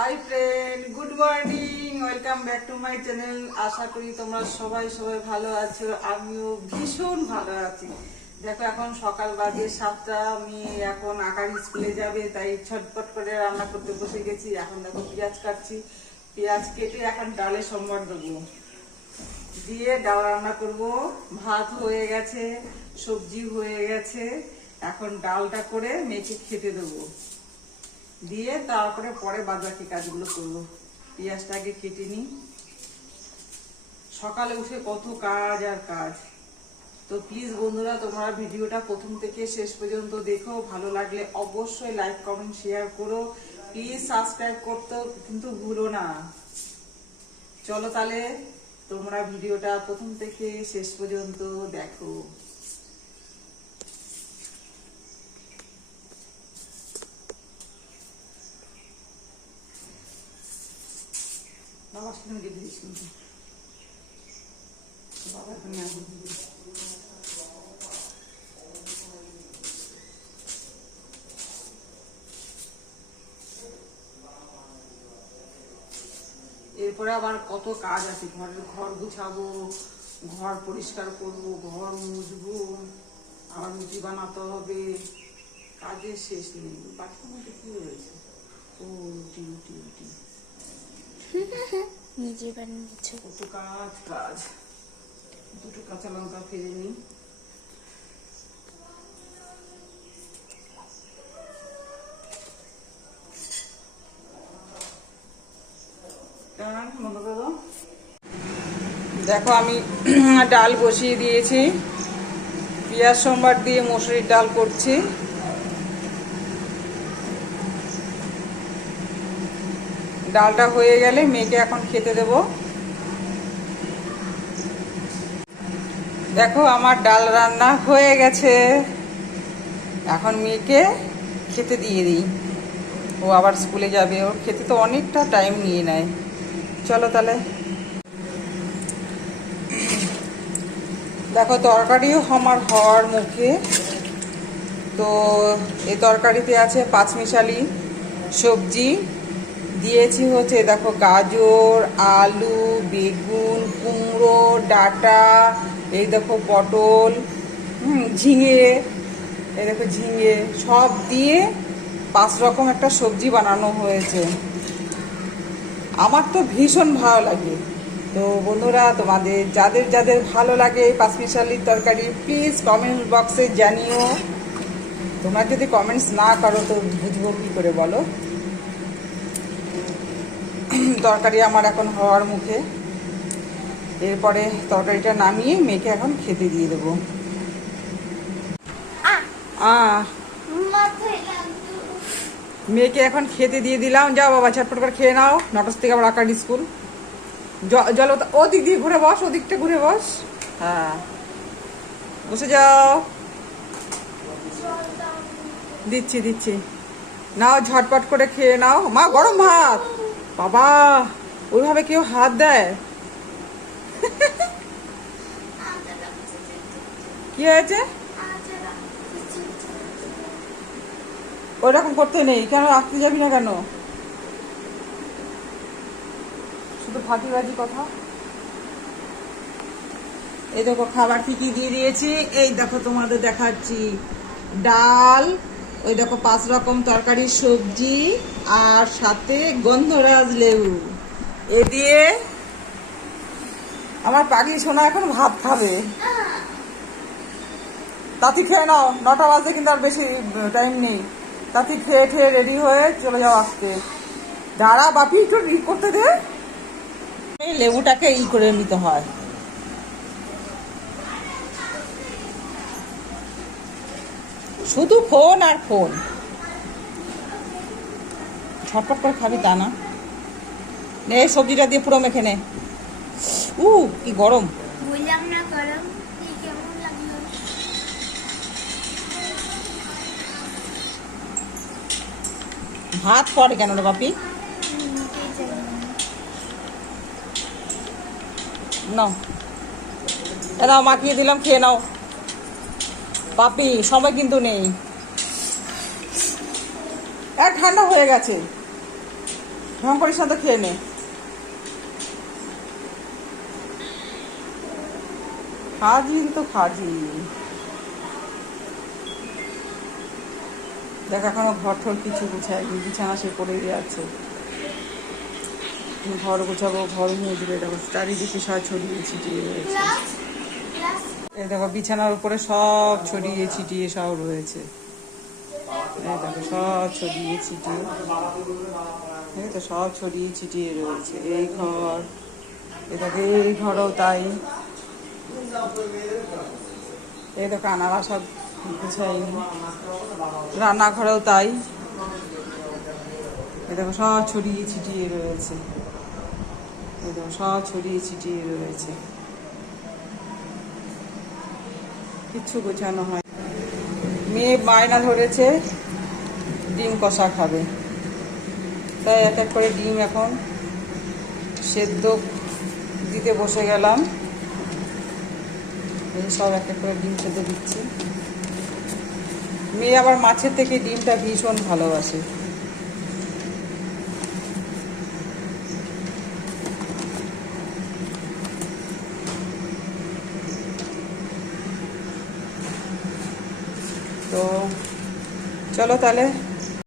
High friend, good morning, welcome back to my channel. আশা করি তোমরা সবাই ভালো আছো। আমিও ভীষণ ভালো আছি। দেখো এখন সকাল বাজে 7টা, আমি এখন আকার স্কুলে যাবে তাই ছটপট করে রান্না করতে বসে গেছি। এখন দেখো পেঁয়াজ কাটছি, পেঁয়াজ কেটে এখন ডালে সম্বার দেবো, দিয়ে ডাল রান্না করব। ভাত হয়ে গেছে, সবজি হয়ে গেছে, এখন ডালটা করে মেখে খেতে দেবো, দিয়ে তারপরে পরে বাদবাকি কাজগুলো করবো। পেঁয়াজটা আগে কেটে নিই। সকালে উঠে কত কাজ আর কাজ। তো প্লিজ বন্ধুরা, তোমরা ভিডিওটা প্রথম থেকে শেষ পর্যন্ত দেখো। ভালো লাগলে অবশ্যই লাইক কমেন্ট শেয়ার করো। প্লিজ সাবস্ক্রাইব করতে কিন্তু ভুলো না। চলো তাহলে তোমরা ভিডিওটা প্রথম থেকে শেষ পর্যন্ত দেখো। বাবা সেখানে গেটে দিস কিন্তু বাবা এখানে আগে দিস। এরপরে আবার কত কাজ আছে, ঘর গুছাবো, ঘর পরিষ্কার করব, ঘর মুছবো, আবার রুটি বানাতে হবে, কাজের শেষ নেই। বাড়ির মধ্যে কি রয়েছে? ও রুটি রুটি রুটি নিজে বানিয়েছো। কত কাজ কাজ। দুটো কাঁচা লঙ্কা ফেলে নিই। দেখো আমি ডাল বসিয়ে দিয়েছি, পেঁয়াজ সম্বার দিয়ে মসুরির ডাল করছি। ডালটা হয়ে গেলে মেয়েকে এখন খেতে দেব। দেখো আমার ডাল রান্না হয়ে গেছে, এখন মেয়েকে খেতে দিয়ে দিই। ও আবার স্কুলে যাবে, ওর খেতে তো অনেকটা টাইম নিয়ে নেয়। চলো তাহলে। দেখো তরকারিও আমার হওয়ার মুখে। তো এই তরকারিতে আছে পাঁচমিশালি সবজি দিয়েছি, হচ্ছে দেখো গাজর, আলু, বেগুন, কুমড়ো, ডাঁটা, এই দেখো পটল, ঝিঙে, এই দেখো ঝিঙে, সব দিয়ে 5 রকম একটা সবজি বানানো হয়েছে। আমার তো ভীষণ ভালো লাগে। তো বন্ধুরা, তোমাদের যাদের যাদের ভালো লাগে পাঁচমিশালির তরকারি, প্লিজ কমেন্ট বক্সে জানিও। তোমরা যদি কমেন্টস না করো তো বুঝবো কী করে বলো। তরকারি আমার এখন হওয়ার মুখে। এরপরে তরকারিটা নামিয়ে মেয়েকে এখন খেতে দিয়ে দেবো। মেয়েকে এখন খেতে দিয়ে দিলাম। যাও বাবা ঝটপট করে খেয়ে নাও, 9টার থেকে আবার আঁকার স্কুল। জল ওদিক দিয়ে ঘুরে বস, ওদিকটা ঘুরে বস। হ্যাঁ বসে যাও, দিচ্ছি দিচ্ছি। নাও ঝটপট করে খেয়ে নাও। মা গরম ভাত, বাবা ওইভাবে কেউ হাত দেয়? কি হয়েছে? ওইরকম করতে নেই, কেন রাখতে যাবি না কেন? শুধু ফাঁকিবাজি কথা। এই দেখো খাবার কি কি দিয়ে দিয়েছি, এই দেখো তোমাদের দেখাচ্ছি। ডাল, ওই দেখো 5 রকম তরকারির সবজি, আর সাথে গন্ধরাজ লেবু। এ দিয়ে আমার পাগলি সোনা এখন ভাত খাবে। তাতি খেয়ে নাও, 9টা বাজে কিন্তু আর বেশি টাইম নেই। তাতি খেয়ে খেয়ে রেডি হয়ে চলে যাও আসতে। দাঁড়া বাপি, একটু করতে দে। এই লেবুটাকে করে নিতে হয়। শুধু ফোন আর ফোন। ঝটপট করে খাবি তা না। নে সবজিটা দিয়ে পুরো মেখে নে। কি গরম। বললাম না গরম, কেমন লাগলো? ভাত পরে কেন রে বাপি? নাও এরাও মাখিয়ে দিলাম, খেয়ে নাও। বাপি সময় কিন্তু নেই, ঠান্ডা হয়ে গেছে। ঢং করিস না তো, খেয়ে নে। খাজিল তো খাজিল। দেখ এখনো ঘর ঠর কিছু গুছায়নি, বিছানা সে পড়েই আছে। ঘর গোছাবো, ঘর মুছবে, দেখো চারিদিকে সব ছড়িয়ে ছিটিয়ে রয়েছে। ক্লাস ক্লাস এই দেখো বিছানার উপরে সব ছড়িয়ে ছিটিয়ে সব রয়েছে। এই দেখো সব ছড়িয়ে ছিটিয়ে, এই তো সব ছড়িয়ে ছিটিয়ে রয়েছে। এই ঘর, এই দেখো এই ঘরও তাই। এই দেখো আনারা সব গুছাইনি, রান্নাঘরেও তাই। এই দেখো সব ছড়িয়ে ছিটিয়ে রয়েছে। এই দেখো সব ছড়িয়ে ছিটিয়ে রয়েছে, কিচ্ছু গোছানো হয়। মেয়ে বায়না ধরেছে ডিম কষা খাবে, তাই এক এক করে ডিম এখন সেদ্ধ দিতে বসে গেলাম। এই সব এক এক করে ডিম সেদ্ধ দিচ্ছি। মেয়ে আবার মাছের থেকে ডিমটা ভীষণ ভালোবাসে। তো চলো তাহলে